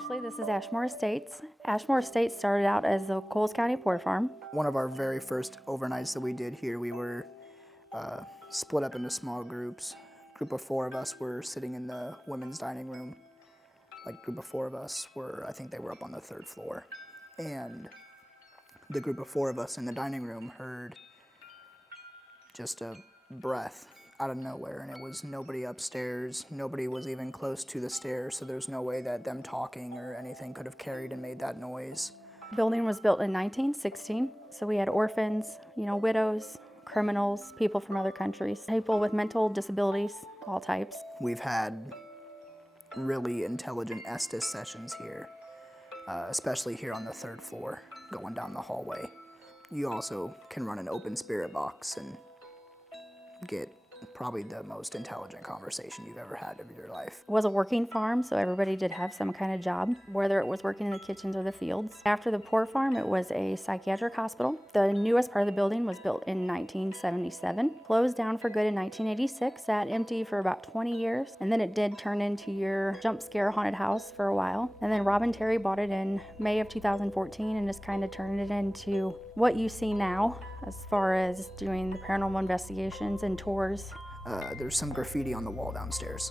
Ashley. This is Ashmore Estates. Ashmore Estates started out as the Coles County Port Farm. One of our very first overnights that we did here, we were split up into small groups. A group of 4 of us were sitting in the women's dining room. Like, group of 4 of us were, I think they were up on the 3rd floor. And the group of 4 of us in the dining room heard just a breath out of nowhere, and it was nobody upstairs. Nobody was even close to the stairs, so there's no way that them talking or anything could have carried and made that noise. The building was built in 1916, so we had orphans, widows, criminals, people from other countries, people with mental disabilities, all types. We've had really intelligent Estes sessions here, especially here on the 3rd floor, going down the hallway. You also can run an open spirit box and get probably the most intelligent conversation you've ever had of your life. It was a working farm, so everybody did have some kind of job, whether it was working in the kitchens or the fields. After the port farm, it was a psychiatric hospital. The newest part of the building was built in 1977, closed down for good in 1986, sat empty for about 20 years, and then it did turn into your jump scare haunted house for a while. And then Rob and Terry bought it in May of 2014 and just kind of turned it into what you see now as far as doing the paranormal investigations and tours. There's some graffiti on the wall downstairs,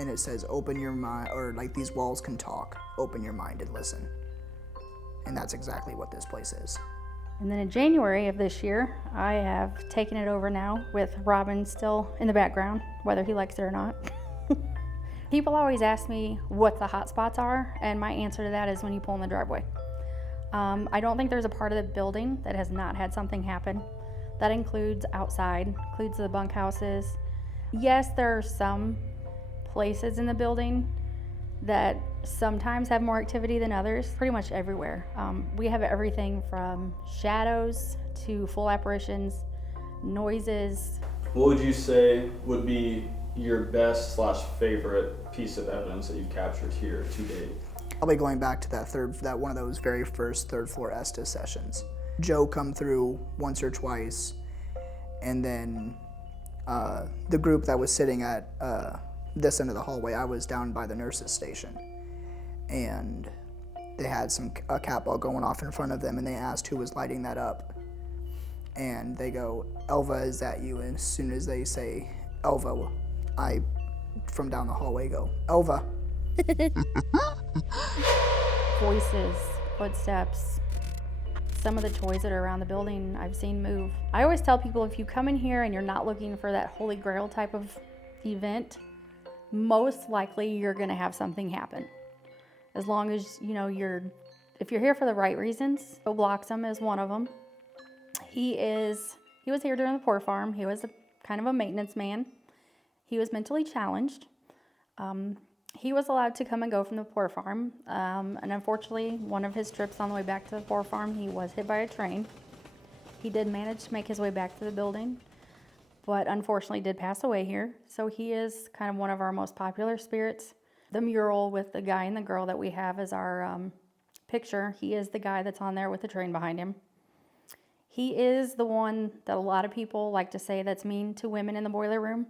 and it says, open your mind, or like, these walls can talk, open your mind and listen. And that's exactly what this place is. And then in January of this year, I have taken it over now with Robin still in the background, whether he likes it or not. People always ask me what the hot spots are, and my answer to that is when you pull in the driveway. I don't think there's a part of the building that has not had something happen. That includes outside, includes the bunkhouses. Yes, there are some places in the building that sometimes have more activity than others, pretty much everywhere. We have everything from shadows to full apparitions, noises. What would you say would be your best / favorite piece of evidence that you've captured here to date? I'll be going back to that one of those very first 3rd floor Estes sessions. Joe come through once or twice, and then the group that was sitting at this end of the hallway, I was down by the nurses' station, and they had a cat ball going off in front of them, and they asked who was lighting that up, and they go, "Elva, is that you?" And as soon as they say Elva, I, from down the hallway, go, "Elva." Voices, footsteps. Some of the toys that are around the building I've seen move. I always tell people, if you come in here and you're not looking for that holy grail type of event, most likely you're gonna have something happen. As long as, if you're here for the right reasons. Joe Bloxham is one of them. He was here during the port farm. He was kind of a maintenance man. He was mentally challenged. He was allowed to come and go from the port farm, and unfortunately, one of his trips on the way back to the port farm, he was hit by a train. He did manage to make his way back to the building, but unfortunately did pass away here. So he is kind of one of our most popular spirits. The mural with the guy and the girl that we have as our picture, he is the guy that's on there with the train behind him. He is the one that a lot of people like to say that's mean to women in the boiler room.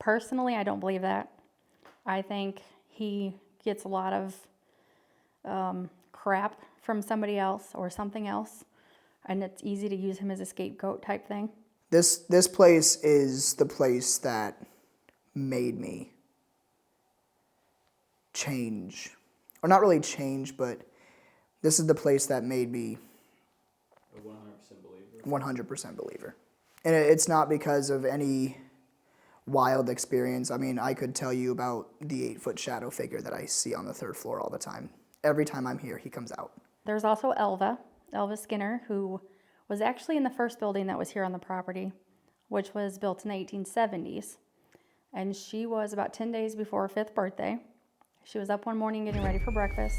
Personally, I don't believe that. I think he gets a lot of crap from somebody else or something else, and it's easy to use him as a scapegoat type thing. This place is the place that made me change. Or not really change, but this is the place that made me A 100% believer. 100% believer. And it's not because of any wild experience. I mean, I could tell you about the 8-foot shadow figure that I see on the 3rd floor all the time. Every time I'm here, he comes out. There's also Elva Skinner, who was actually in the first building that was here on the property, which was built in the 1870s. And she was about 10 days before her 5th birthday. She was up one morning getting ready for breakfast,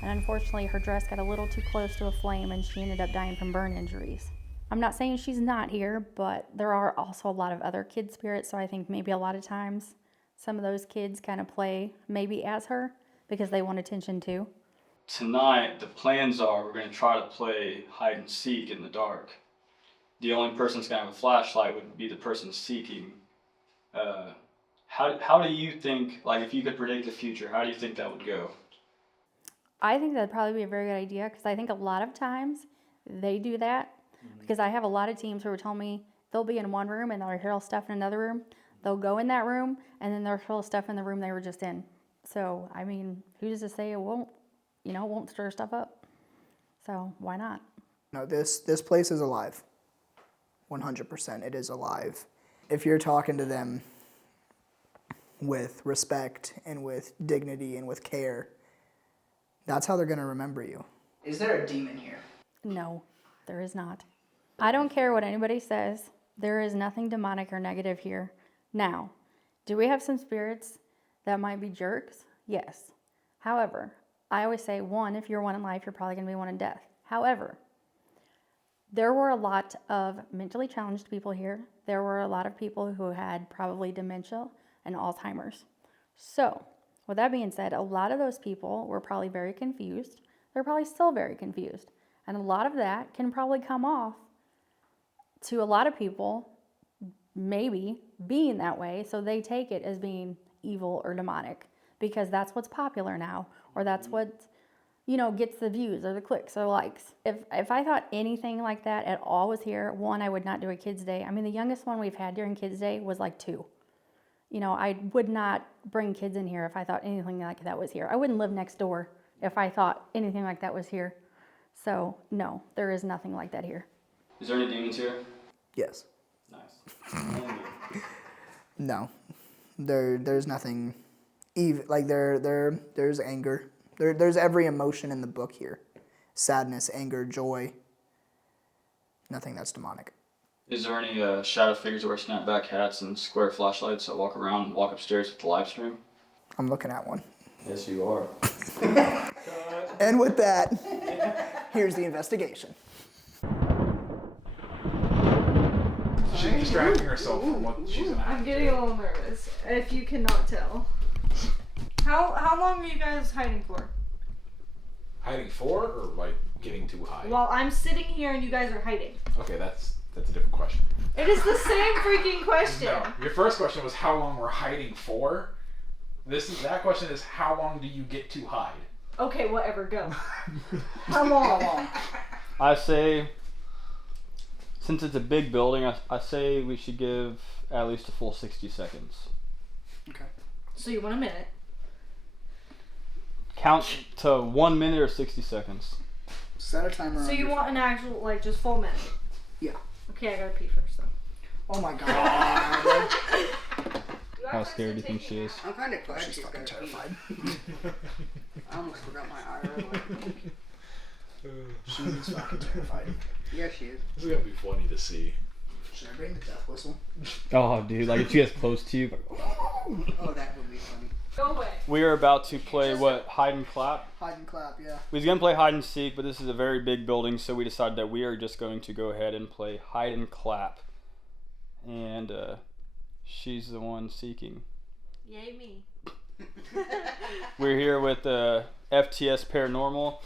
and unfortunately her dress got a little too close to a flame and she ended up dying from burn injuries. I'm not saying she's not here, but there are also a lot of other kid spirits, so I think maybe a lot of times some of those kids kind of play maybe as her because they want attention too. Tonight, the plans are we're going to try to play hide and seek in the dark. The only person that's going to have a flashlight would be the person seeking. How do you think, like, if you could predict the future, how do you think that would go? I think that'd probably be a very good idea because I think a lot of times they do that because I have a lot of teams who will tell me they'll be in one room and they'll hurl stuff in another room. They'll go in that room and then they'll hurl stuff in the room they were just in. So, I mean, who's to say it won't, won't stir stuff up? So, why not? No, this place is alive. 100%, it is alive. If you're talking to them with respect and with dignity and with care, that's how they're going to remember you. Is there a demon here? No, there is not. I don't care what anybody says. There is nothing demonic or negative here. Now, do we have some spirits that might be jerks? Yes. However, I always say, one, if you're one in life, you're probably going to be one in death. However, there were a lot of mentally challenged people here. There were a lot of people who had probably dementia and Alzheimer's. So, with that being said, a lot of those people were probably very confused. They're probably still very confused. And a lot of that can probably come off to a lot of people maybe being that way, so they take it as being evil or demonic because that's what's popular now, or that's what gets the views or the clicks or likes. If I thought anything like that at all was here, one, I would not do a kids' day. I mean, the youngest one we've had during kids' day was like 2. I would not bring kids in here if I thought anything like that was here. I wouldn't live next door if I thought anything like that was here. So, no, there is nothing like that here. Is there any demons here? Yes. Nice. No. There's nothing even like there's anger. There's every emotion in the book here. Sadness, anger, joy. Nothing that's demonic. Is there any shadow figures that wear snapback hats and square flashlights that walk around and walk upstairs with the live stream? I'm looking at one. Yes, you are. And with that, here's the investigation. She's distracting herself from what she's an I'm getting a little nervous, if you cannot tell. How long are you guys hiding for? Hiding for, or like getting too high? While I'm sitting here and you guys are hiding. Okay, that's a different question. It is the same freaking question. No, your first question was how long we're hiding for. That question is how long do you get to hide? Okay, whatever, go. How long? I say, since it's a big building, I say we should give at least a full 60 seconds. Okay. So you want a minute? Count to 1 minute or 60 seconds. Set a timer. So you want an actual, just full minute? Yeah. Okay, I gotta pee first though. Oh my god. How scared do you think she is? I'm kind of glad She's she's fucking got terrified. I almost forgot my IRL. She's fucking terrified. Yeah, she is. This is gonna be funny to see. Should I bring the death whistle? Oh, dude, like if she gets close to you. Oh, that would be funny. Go away. We are about to play hide and clap. Hide and clap, yeah. We was gonna play hide and seek, but this is a very big building, so we decided that we are just going to go ahead and play hide and clap. And she's the one seeking. Yay me. We're here with FTS Paranormal.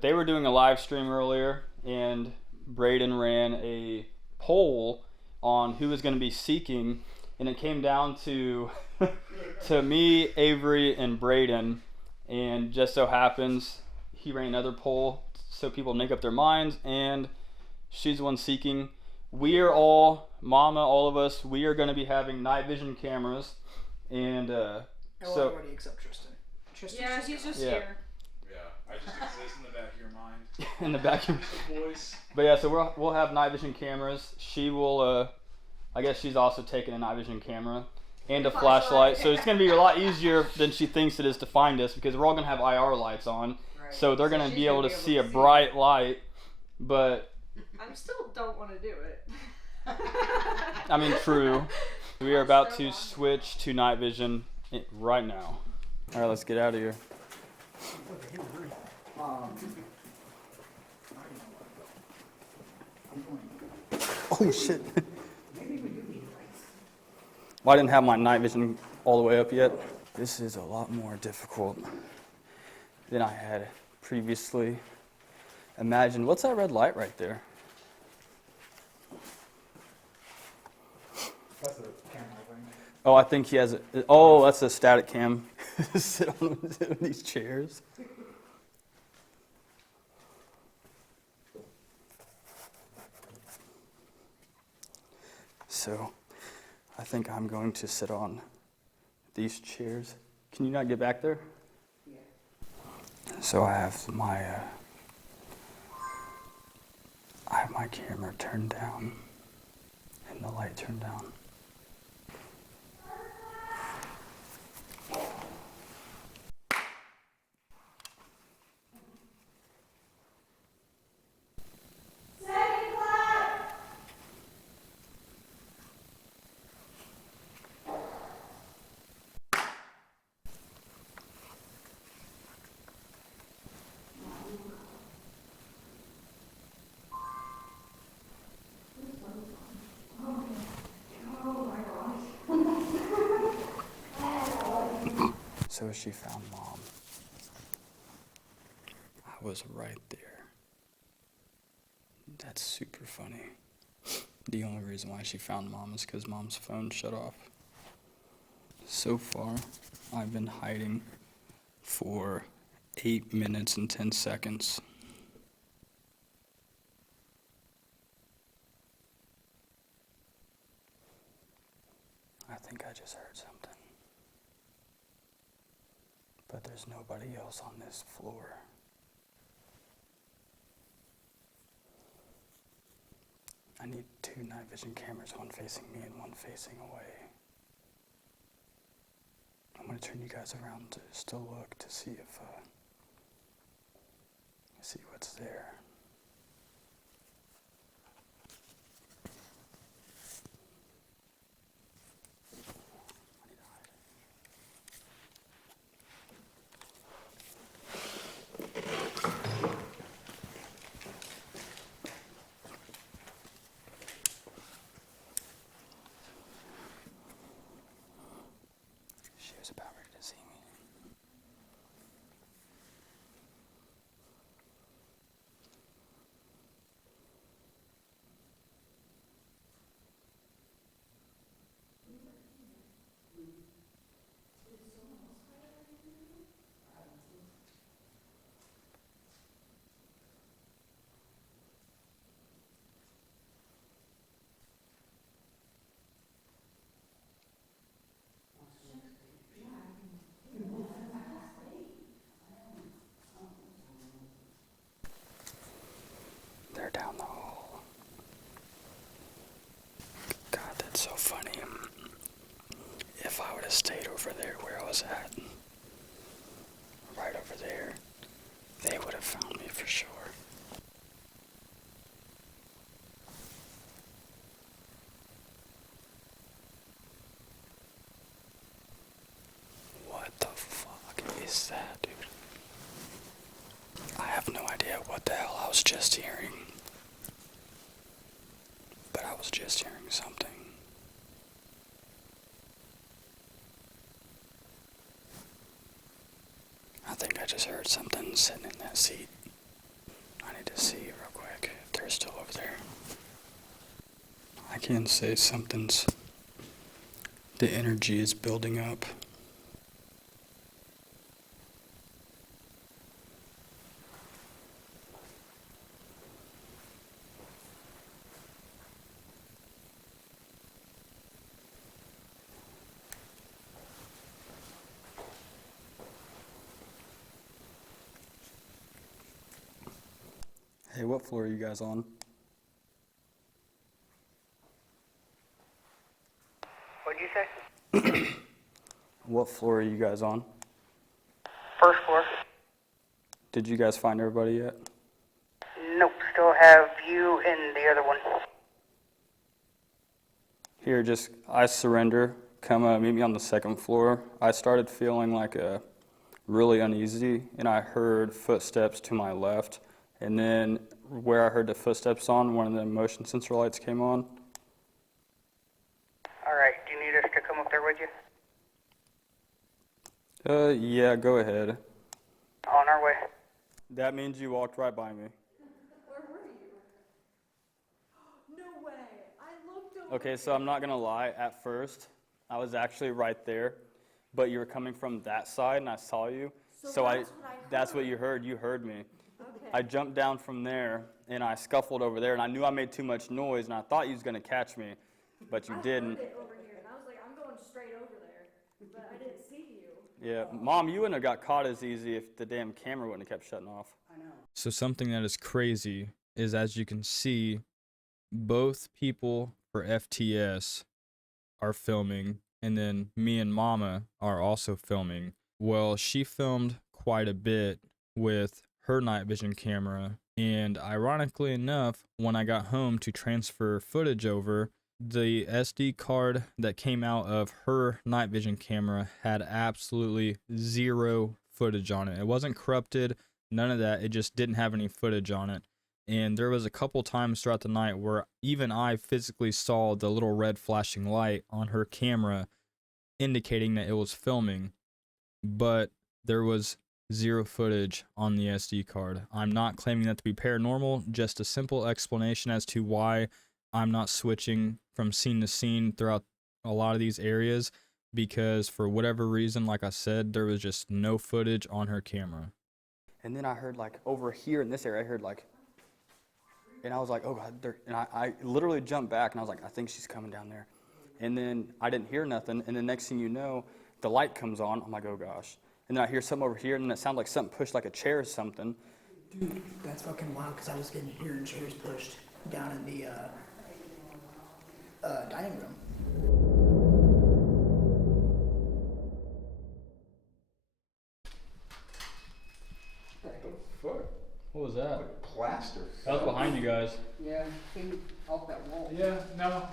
They were doing a live stream earlier, and Braden ran a poll on who was going to be seeking, and it came down to to me, Avery, and Braden. And just so happens he ran another poll so people make up their minds, and she's the one seeking. We are all of us, we are going to be having night vision cameras, and Everybody except Tristan. Tristan's Yeah, he's just Yeah. here. Yeah, I just exist in the back of your mind. in the back of Voice. But yeah, so we'll have night vision cameras. She will, I guess she's also taking a night vision camera and a flashlight. So it's going to be a lot easier than she thinks it is to find us because we're all going to have IR lights on. Right. So they're going to she's be able to gonna see a bright light. But, I still don't want to do it. I mean, true. We are about to switch to night vision right now. All right, let's get out of here. Holy shit. Well, I didn't have my night vision all the way up yet. This is a lot more difficult than I had previously imagined. What's that red light right there? That's the camera thing. Oh, I think he has a... Oh, that's a static cam. Sit on these chairs. So I think I'm going to sit on these chairs. Can you not get back there? Yeah. So I have my camera turned down and the light turned down. So she found Mom. I was right there. That's super funny. The only reason why she found Mom is because Mom's phone shut off. So far, I've been hiding for 8 minutes and 10 seconds. I think I just heard something. But there's nobody else on this floor. I need 2 night vision cameras, one facing me and one facing away. I'm gonna turn you guys around to still look to see if, see what's there. She was about ready to see me. They're down the hall. God, that's so funny. If I would have stayed over there where I was at, right over there, they would have found me for sure. What the fuck is that, dude? I have no idea what the hell I was just hearing. But I was just hearing something. I think I just heard something sitting in that seat. I need to see real quick if they're still over there. I can say something's... The energy is building up. Hey, what floor are you guys on? What'd you say? What floor are you guys on? First floor. Did you guys find everybody yet? Nope, still have you and the other one. Here, I surrender. Come meet me on the 2nd floor. I started feeling like really uneasy, and I heard footsteps to my left. And then where I heard the footsteps on, one of the motion sensor lights came on. Alright, do you need us to come up there with you? Yeah, go ahead. On our way. That means you walked right by me. Where were you? No way. I looked over. Okay, so I'm not gonna lie, at first, I was actually right there, but you were coming from that side and I saw you. So that's what you heard. You heard me. Okay. I jumped down from there and I scuffled over there and I knew I made too much noise and I thought you was gonna catch me. but you I didn't. heard it over here, and I was like, I'm going straight over there, but I didn't see you. Yeah, Mom, you wouldn't have got caught as easy if the damn camera wouldn't have kept shutting off. I know. So something that is crazy is, as you can see, both people for FTS are filming, and then me and Mama are also filming. Well, she filmed quite a bit with her night vision camera, and ironically enough, when I got home to transfer footage over, the SD card that came out of her night vision camera had absolutely zero footage on it. It wasn't corrupted, none of that. It just didn't have any footage on it. And there was a couple times throughout the night where even I physically saw the little red flashing light on her camera indicating that it was filming, but there was zero footage on the SD card. I'm not claiming that to be paranormal, just a simple explanation as to why I'm not switching from scene to scene throughout a lot of these areas, because for whatever reason, like I said, there was just no footage on her camera. And then I heard like over here in this area, I heard like, and I was like, oh God, and I literally jumped back and I was like, I think she's coming down there. And then I didn't hear nothing, and the next thing you know, the light comes on. I'm like, oh gosh. And then I hear something over here, and it sounded like something pushed like a chair or something. Dude, that's fucking wild, because I was hearing chairs pushed down in the dining room. What was that? Plaster. That was behind you guys. Yeah, came off that wall. Yeah, no.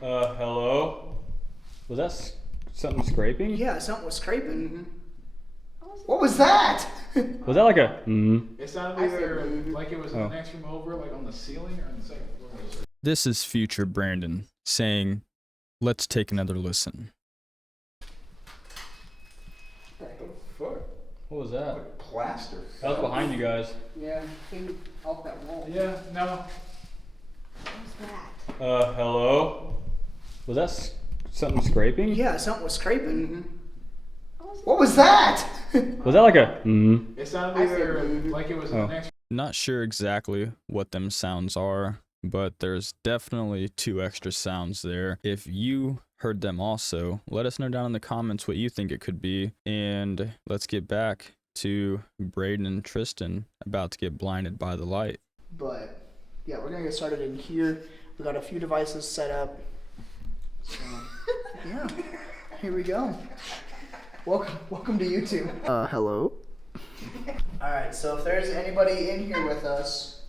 Hello? Was that something scraping? Yeah, something was scraping. What was that? Was that like a It sounded either like it was in the next room over, like on the ceiling, or on the second floor. This is future Brandon saying, let's take another listen. What was that? Plaster. That was behind you guys. Yeah, came off that wall. Yeah, no. Hello? Was that something scraping? Yeah, something was scraping. What was that? Was that like a It sounded either like it was in the next. Not sure exactly what them sounds are, but there's definitely 2 extra sounds there. If you heard them also, let us know down in the comments what you think it could be. And let's get back to Braden and Tristan about to get blinded by the light. But yeah, we're gonna get started in here. We got a few devices set up. So yeah, here we go. Welcome to YouTube. Hello. All right, so if there's anybody in here with us,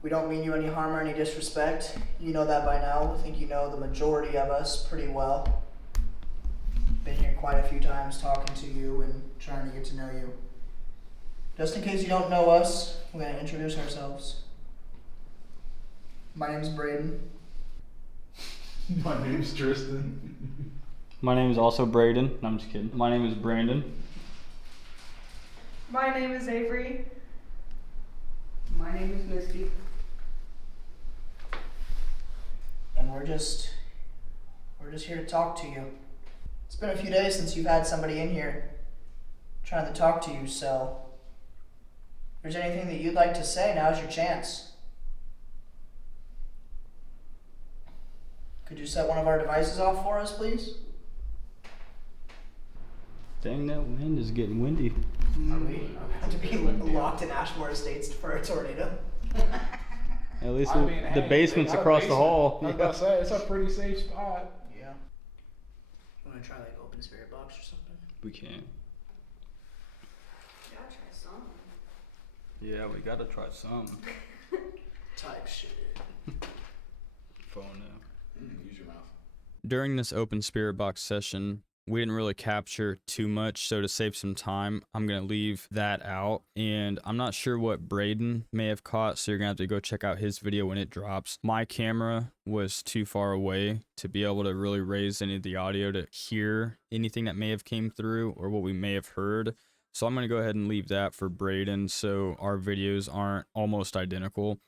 we don't mean you any harm or any disrespect. You know that by now. I think you know the majority of us pretty well. Been here quite a few times talking to you and trying to get to know you. Just in case you don't know us, we're going to introduce ourselves. My name's Braden. My name's Tristan. My name is also Braden. No, I'm just kidding. My name is Brandon. My name is Avery. My name is Misty. And we're just here to talk to you. It's been a few days since you've had somebody in here trying to talk to you, so if there's anything that you'd like to say, now's your chance. Could you set one of our devices off for us, please? Dang, that wind is getting windy. Are we about to be locked in Ashmore Estates for a tornado? At least I mean, the hey, basement's they got a across the basement. hall. I was about to say, it's a pretty safe spot. Yeah. You want to try like open spirit box or something? We can. Gotta try some. Yeah, we gotta try some. Type shit. Phone now. Use your mouth. During this open spirit box session, we didn't really capture too much, so to save some time, I'm going to leave that out. And I'm not sure what Braden may have caught, so you're going to have to go check out his video when it drops. My camera was too far away to be able to really raise any of the audio to hear anything that may have came through or what we may have heard. So I'm going to go ahead and leave that for Braden so our videos aren't almost identical.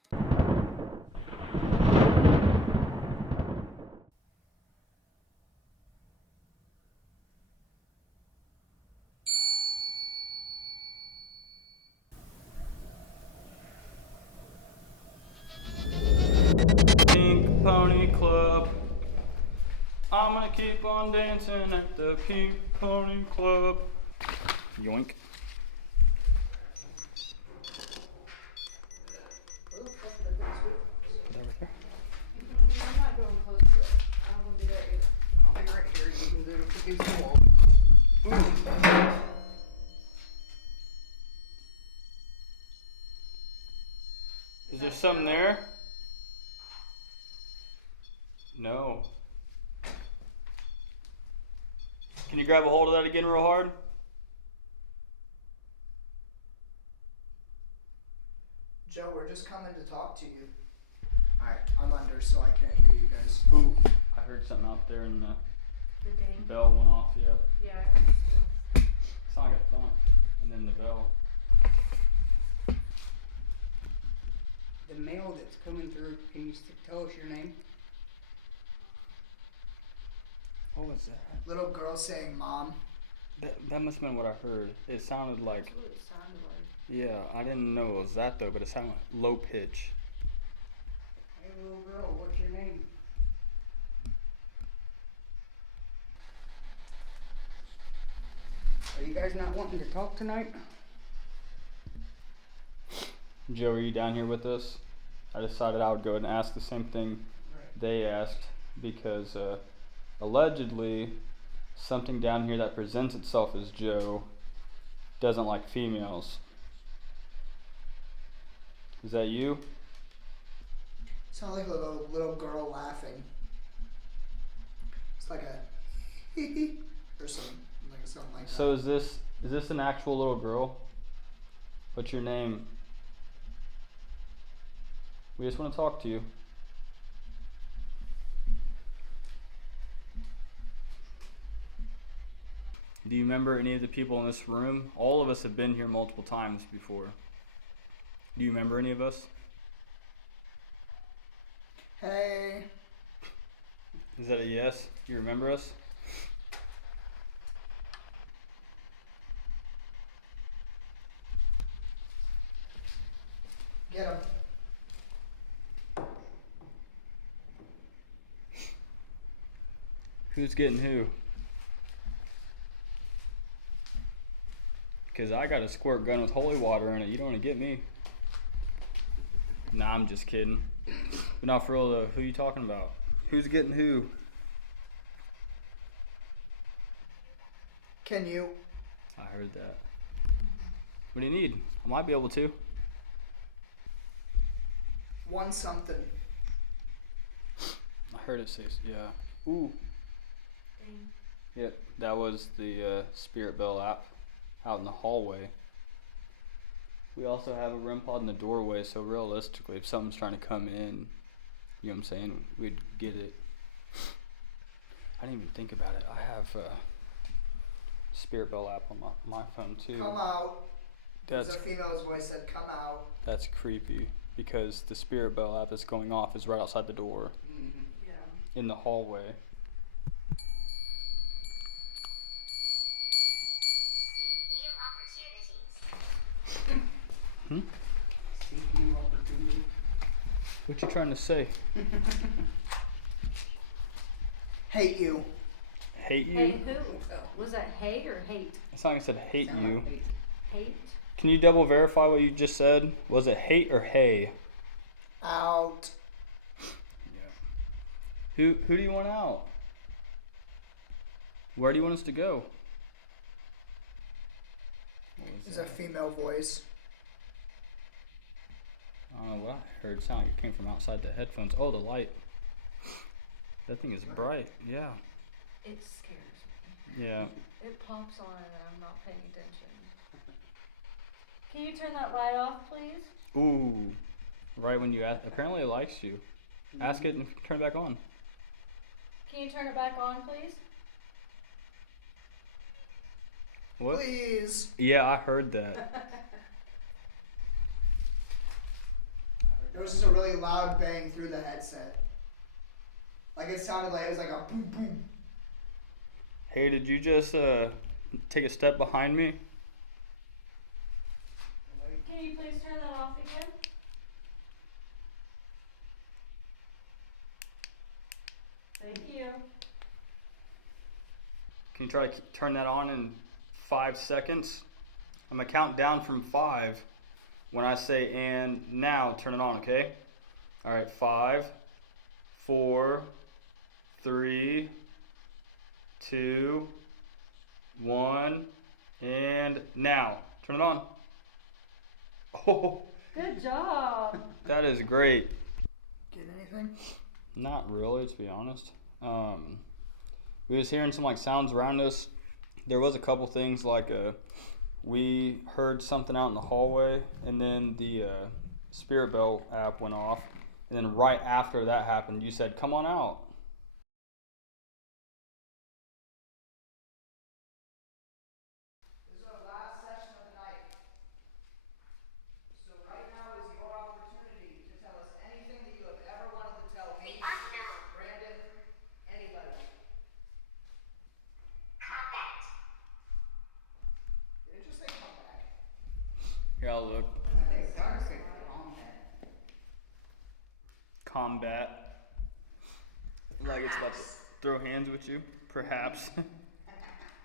Pony Club. I'm gonna keep on dancing at the Pink Pony Club. Yoink. Put that right there. I'm not going close to it. I don't want to do that either. I'll be right here. You can do it against the wall. Is there something there? No. Can you grab a hold of that again real hard? Joe, we're just coming to talk to you. Alright, I'm under, so I can't hear you guys. Ooh, I heard something out there and the The dang. bell went off. Yeah, Yeah, I heard it too. it's not like a thump, and then the bell. The mail that's coming through, can you tell us your name? What was that? Little girl saying mom. That must have been what I heard. It sounded like, That's what it sounded like. yeah, I didn't know it was that though, but it sounded like low pitch. Hey little girl, what's your name? Are you guys not wanting to talk tonight? Joe, are you down here with us? I decided I would go ahead and ask the same thing they asked because allegedly something down here that presents itself as Joe doesn't like females. Is that you? Sound like a little girl laughing. It's like a hee hee or something like that. So is this an actual little girl? What's your name? We just want to talk to you. Do you remember any of the people in this room? All of us have been here multiple times before. Do you remember any of us? Hey. Is that a yes? You remember us? Get him. Who's getting who? Because I got a squirt gun with holy water in it. You don't want to get me. Nah, I'm just kidding. But not for real though. Who you talking about? Who's getting who? Can you? I heard that. What do you need? I might be able to. Want something. I heard it say, yeah. Ooh. Dang. Yep, that was the Spirit Bell app out in the hallway. We also have a REM pod in the doorway, so realistically, if something's trying to come in, you know what I'm saying, we'd get it. I didn't even think about it. I have a Spirit Bell app on my phone too. Come out. That's There's a female's voice said, come out. that's creepy because the Spirit Bell app that's going off is right outside the door Yeah. in the hallway. Seek new opportunity. What you trying to say? Hate you. Hate you? Hey, who? Was that hay or hate? It's not like I said hate Sound you. like hate. Hate? Can you double verify what you just said? Was it hate or hay? Out. Who do you want out? Where do you want us to go? What was There's that? a female voice. I don't know what I heard. It sounded like it came from outside the headphones. Oh, the light. That thing is bright. Yeah. It scares me. Yeah. It pops on and I'm not paying attention. Can you turn that light off, please? Ooh. Right when you ask. Apparently it likes you. Ask it and turn it back on. Can you turn it back on, please? What? Please. Yeah, I heard that. There was just a really loud bang through the headset. Like it sounded like it was like a boom boom. Hey, did you just take a step behind me? Can you please turn that off again? Can you try to turn that on in 5 seconds? I'm gonna count down from 5. When I say and now, turn it on, okay? All right, 5, 4, 3, 2, 1, and now. Turn it on. Oh, Good job. that is great. Get anything? Not really, to be honest. We was hearing some like sounds around us. There was a couple things like we heard something out in the hallway, and then the Spirit Bell app went off, and then right after that happened, you said, "Come on out." This is our last session of the night. So right now is your opportunity to tell us anything that you have ever wanted to tell me, Brandon, anybody. Did it just say come back? Here, I'll look. I think Doug said combat. Combat. Like it's about to throw hands with you, perhaps.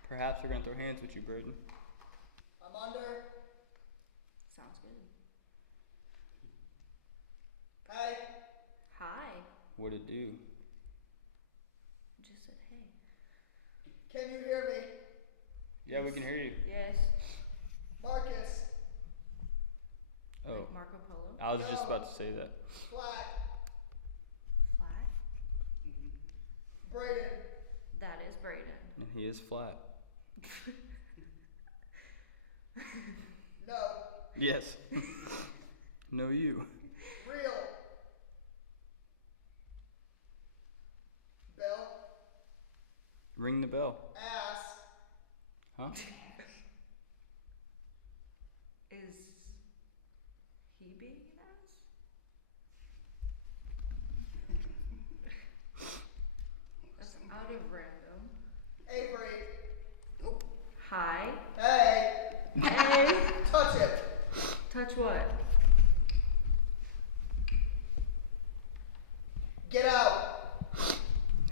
Perhaps they're gonna throw hands with you, Braden. I'm under. Sounds good. Hey. Hi. What'd it do? Just said hey. Can you hear me? Yeah, we can hear you. Yes. Marcus. Oh, Like Marco Polo. I was just about to say that. Flat. Flat. Brayden. That is Braden. And he is flat. No. Yes. No, you. Real. Bill. Ring the bell. Ass. Huh? Is he being an ass? That's out of random. Avery. Hi. Hey. Hey. Touch it. Touch what? Get out.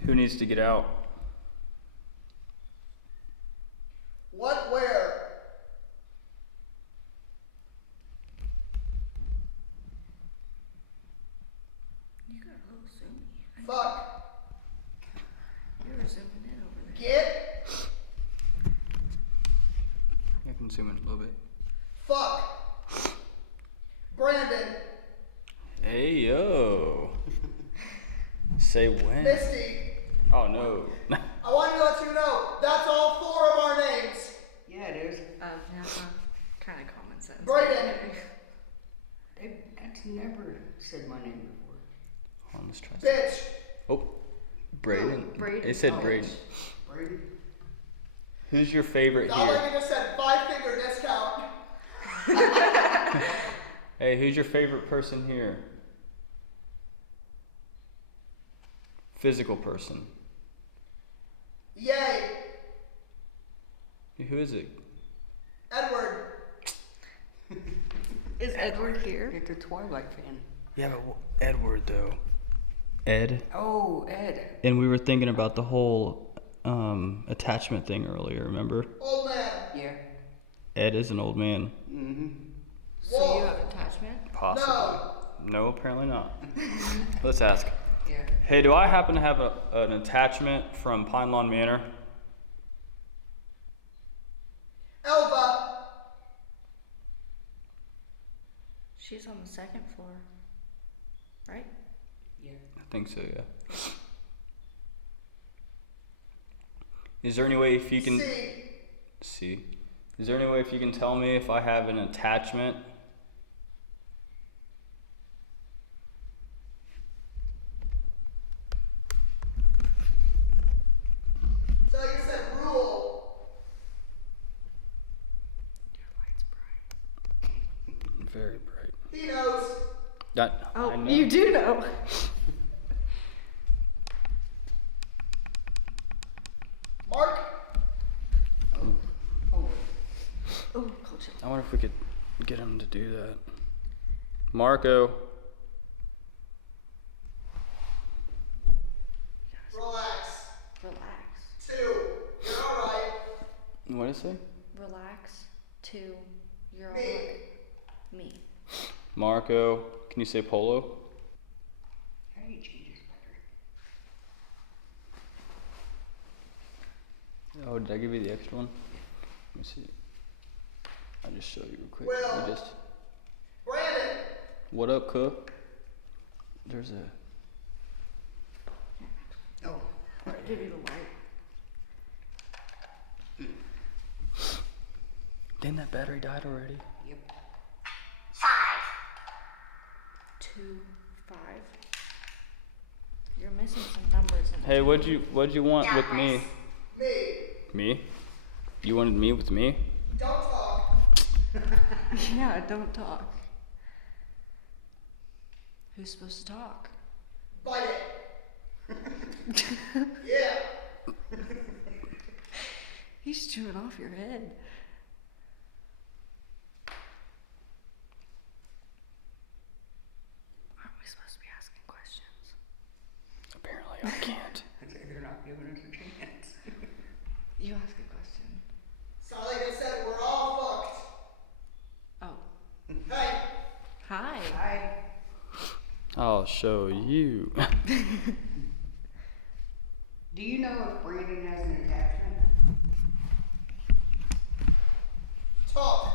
Who needs to get out? What, where? You got a little zoomy. Fuck. You're zooming in over there. Get. I can zoom in a little bit. Fuck. Brandon. Hey, yo. Say when. Misty. Oh, no. I wanted to let you know, that's all 4 of our names. Yeah, it is. Kind of common sense. Braden. That's never said my name before. Hold on, let's try. Bitch. Oh, Braden. Braden. It said Oh. Braden. Brady? Who's your favorite Not like here? you just said 5-finger discount. Hey, who's your favorite person here? Physical person. Yay. Who is it? Edward. Is Edward here? It's a Twilight fan. Yeah, but Edward though. Ed. Oh, Ed. And we were thinking about the whole attachment thing earlier. Remember? Old man. Yeah. Ed is an old man. Mm-hmm. So Wolf. you have attachment? Possibly. No, apparently not. Let's ask. Yeah. Hey, do I happen to have an attachment from Pine Lawn Manor? Elva. She's on the 2nd floor. Right? Yeah. I think so, yeah. Is there any way if you can see? Is there any way if you can tell me if I have an attachment? So like I said, rule. Your light's bright. Very bright. He knows. I Oh, know. you do know. Mark. Oh, Oh, coach. I wonder if we could get him to do that. Marco. Relax. Relax. 2. You're alright. What did it say? Relax to your own me. Marco, can you say Polo? How do you change this battery? Oh, did I give you the extra one? Let me see. I'll just show you real quick. Will. You just... Brandon! What up, Cook? There's a... Oh, Give you the light. Didn't that battery died already? yep. 2, 5. You're missing some numbers in Hey, what'd you want with me? Me! Me? You wanted me with me? Don't talk! Yeah, don't talk. Who's supposed to talk? Bite it! Yeah! He's chewing off your head. Aren't we supposed to be asking questions? Apparently I can't. They're not giving us a chance. You ask a question. So like I said, we're all fucked. Oh. Hey! Hi. Hi. I'll show you. Do you know if Brandon has an attachment? Talk!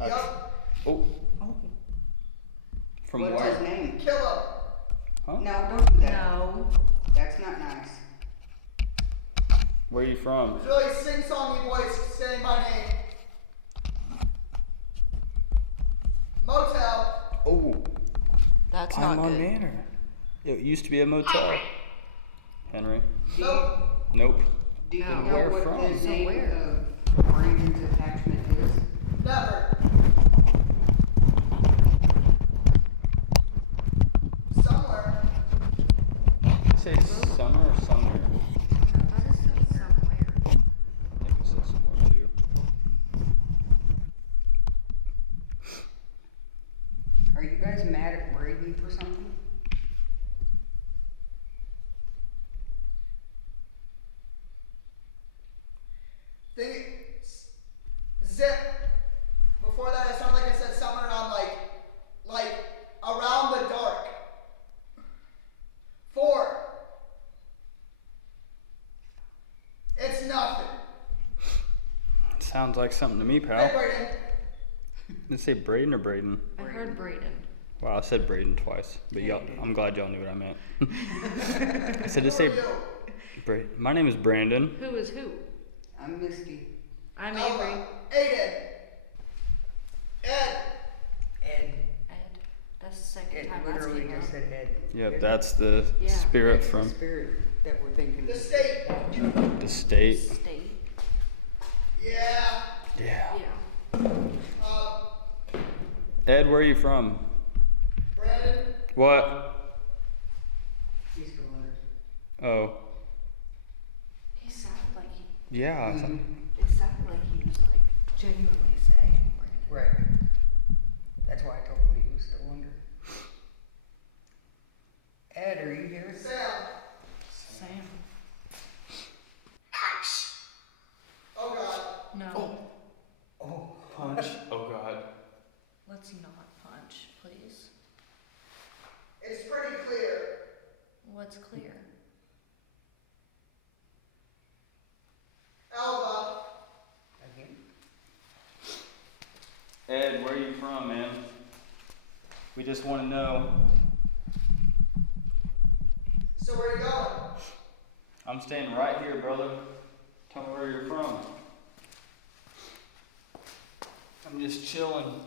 Yup. Oh, Oh. from What's where? his name? Kill him! Huh? No, don't do that. No. That's not nice. Where are you from? It's really sing-songy voice saying my name. Motel. Oh, That's I'm not on good. Manor. It used to be a motel. Henry? Nope. Nope. Do you No. know Where what from? the So name where? of Brandon's attachment is? Never. Somewhere. Say summer or somewhere? I just said somewhere. I think it says somewhere too. Are you guys mad at Braden for something? Zip. Before that, it sounded like I said somewhere around like around the dark. 4. It's nothing. Sounds like something to me, Hey, pal. Brayden. Did it say Braden or Braden? I heard Braden. Wow, I said Braden twice, but y'all, I'm glad y'all knew what I meant. I said to Who say are you? My name is Brandon. Who is who? I'm Misty. I'm Avery. Alpha. Aiden. Ed. Ed. Ed. That's the second It time that's literally came up. just said Ed. Yep, that's the Yeah. spirit That's from the spirit that we're thinking. The state. the state. State. Yeah. Yeah. Yeah. Ed, where are you from? Brandon. What? He's still under. Oh, He sounded like he. yeah. It sounded like he was like genuinely saying we're gonna. Right. That's why I told him he was still under. Ed, are you here? Sam. Sam. Oh God. No. Oh. Punch. Oh God. Let's not punch, please. It's pretty clear. What's clear? Alva. Again? Ed, where are you from, man? We just want to know. So where you going? I'm staying right here, brother. Tell me where you're from. I'm just chilling.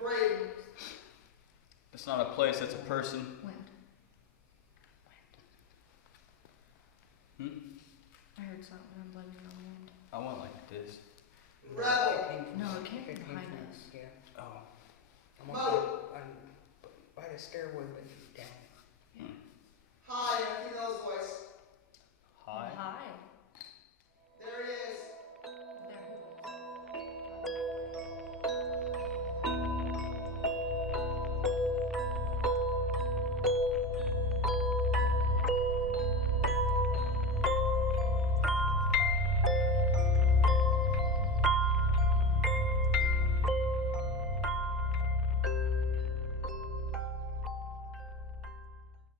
Brayden. It's not a place, it's a person. Wind. I heard something. I'm blaming it on the wind. I went like this. Rebel. No, it came from behind us. Yeah. Oh. I'm on by the stairway, but down.